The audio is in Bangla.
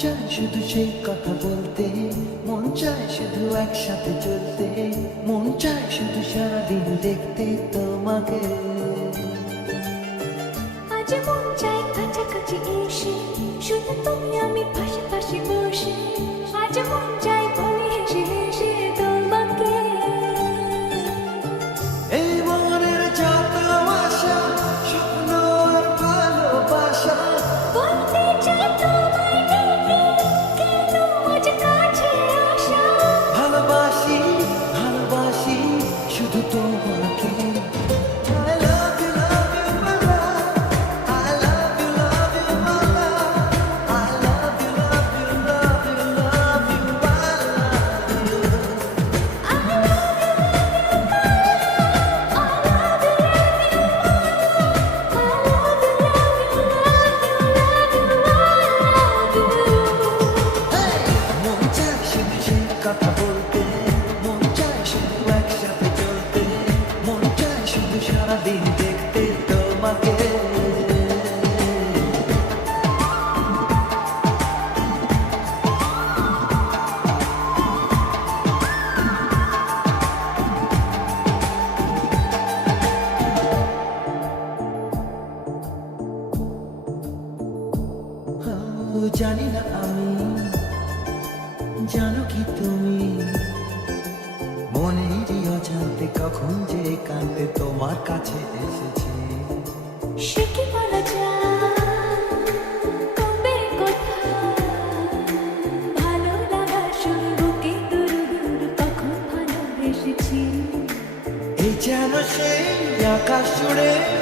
চায় শুধু সেই কথা বলতে। মন চায় শুধু একসাথে চলতে। মন চায় শুধু সারাদিন দেখতে তোমাকে। এসে, শুধু তুমি আমি পাশাপাশি বসে। আজ মন চায় け জানি না আমি। জানো কি তুমি? মনে অজান্তে কখন যে কান্দে তোমার কাছে এসেছি। সে কি বলা যায়? এই যেন সেই আকাশ জুড়ে